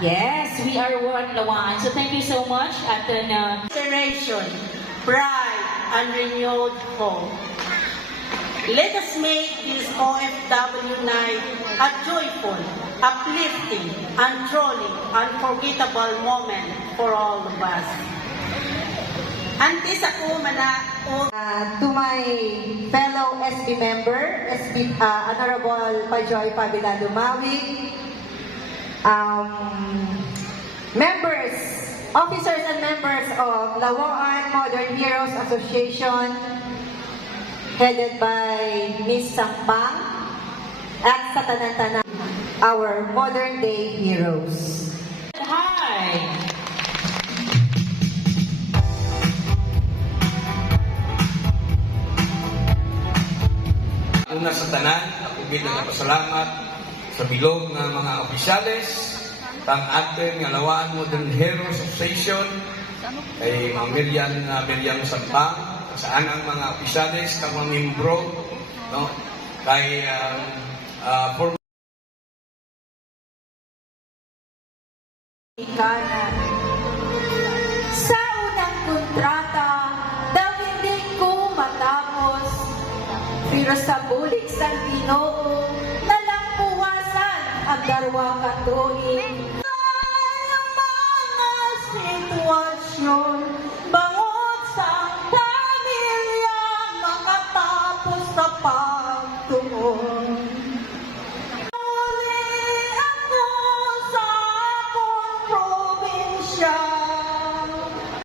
Yes, we are one Lawan. So thank you so much at Inspiration, pride, and renewed hope. Let us make this OFW night a joyful, uplifting, and truly unforgettable moment for all of us. Antes ako To my fellow SB member, Honorable Pajoy Pabila Dumawi, members, officers and members of Lawan Modern Heroes Association, headed by Ms. Sampang, at sa tanan-tanan, our modern day heroes. hi. Una sa tanan, ako nagpasalamat sa bilog ng mga opisyales, tang atin nga Lawan Modern Heroes Association, kay Ma'am Miriam Sampang, sa anang mga opisyales, kang mga membro, no? Kay Sa unang kontrata, daw hindi ko matapos. Pero sa bulik sa Ginoo, nalang puwasan ang darwa katuig.